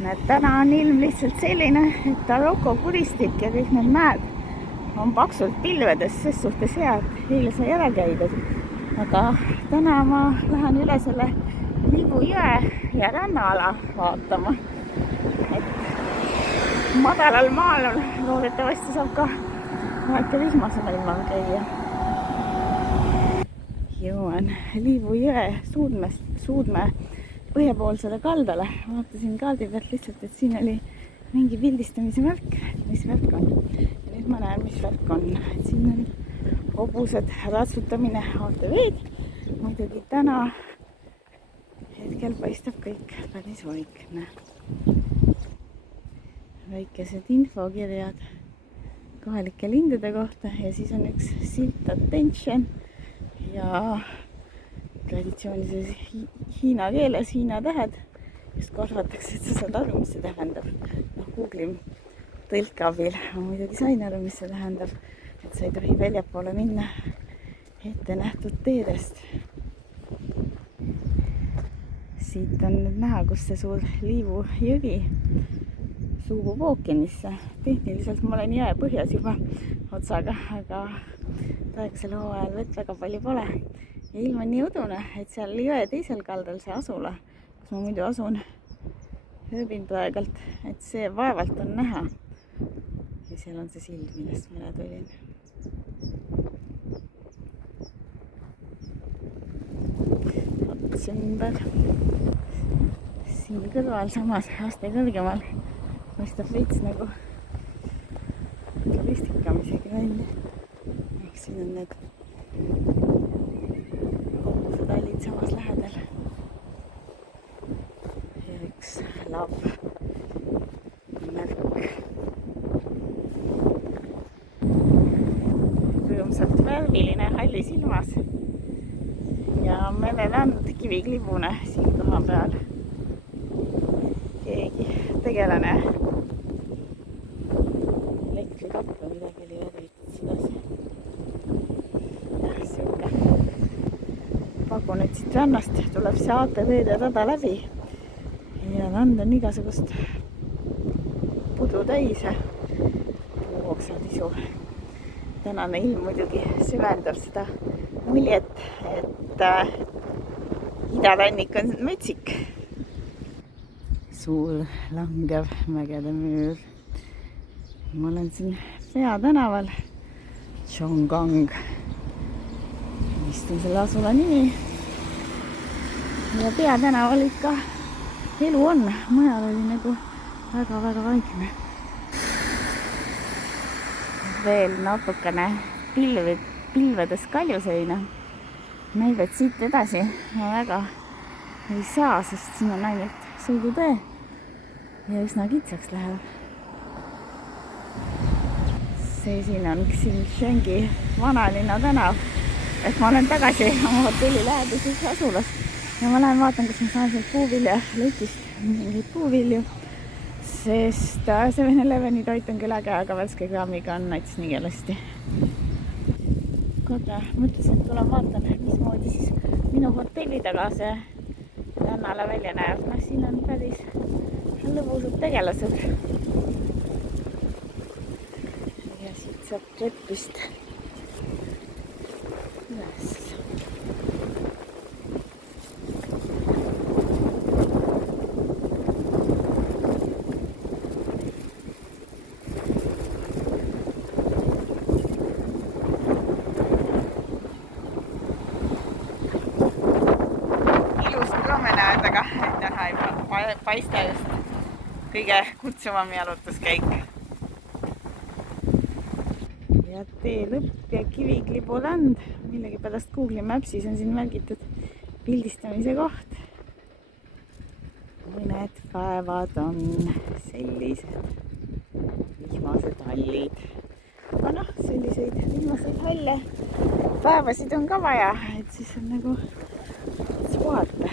Näed, täna on ilm lihtsalt selline, et Taroko kuristik ja kõik need mäed on paksult pilvedes, ses suhtes hea, et eile sai ära käidud. Aga täna ma lähen üle selle Liivu jõe ja rannaala vaatama. Et madalal maal loodetavasti saab ka vaata vihmasema ilmal käia. Jõuan Liivu jõe Suudme põhjapoolsele kaldale. Vaatasin kaardi pealt lihtsalt, et siin oli mingi pildistamise märk, mis värk on. Ja nüüd ma näen, mis värk on. Et siin on hobused, ratsutamine, ATV-d. Muidugi täna hetkel paistab kõik päris vaikne. Väikesed infokirjad kohalike lindude kohta ja siis on üks silt attention ja traditsioonilises hiina keeles hiina tähed just korvatakse, et sa saad aru, mis see tähendab. Google'i tõlke abil ma muidugi sain aru, mis see tähendab, et sa ei tohi väljapoole minna ette nähtud teedest. Siit on nüüd näha, kus see suur Liivu jõgi suubub ookeanisse. Tehniliselt ma olen jõe põhjas juba otsaga, aga praegusel hooajal vett väga palju pole. Ja ilm on nii udune, et seal jõe teisel kaldal see asula, kus ma muidu asun, ööbin praegalt, et see vaevalt on näha. Ja seal on see sild, millest mina tulin. Otsi ümber. Siin kõrval samas aste kõrgemal mõistab veits nagu turistikamisegi välja. Ehk siin on need tallid samas lähedal. Ja üks lav märk. Rõõmsalt värviline, hallis ilmas. Ja mererand kiviklibune siin koha peal. Keegi tegelane elektrikapp või midagi oli värvitud sedasi. Pakun, et siit rannast tuleb see ATV-de rada läbi ja rand on igasugust pudu täis puuoksadisu. Tänane ilm muidugi süvendab seda muljet, et idarannik on metsik. Suur langev mägede müür. Ma olen siin peatänaval Chonggang. Istun selle asula nimi. Ja peatänaval ikka elu on. Majal oli nagu väga-väga vaikne. Veel natukene pilvedes kaljuseina. Näib, et siit edasi ma väga ei saa, sest siin on ainult sõidutee ja üsna kitsaks läheb. See siin on Xinjiangi vanalinna tänav. Et ma olen tagasi oma hotelli läheduses asulas ja ma lähen vaatan, kas ma saan sealt puuvilja letist mingeid puuvilju, sest 7-Eleveni toit on küll äge, aga värske kraamiga on nats nii keelasti. Korda mõtlesin, et tulen vaatan, mismoodi siis minu hotelli taga see rannale välja näeb. Siin on päris lõbusad tegelased. Ja siit saab trepist üles. Ilus promenaad, aga näha ei paista just kõige kutsuvam jalutuskäik. Ja tee lõpp ja kiviklibu rand. Millegi pärast Google'i Mapsis on siin märgitud pildistamise koht. Mõned päevad on sellised vihmased hallid. Aga selliseid vihmaseid halle päevasid on ka vaja, et siis on nagu puhata.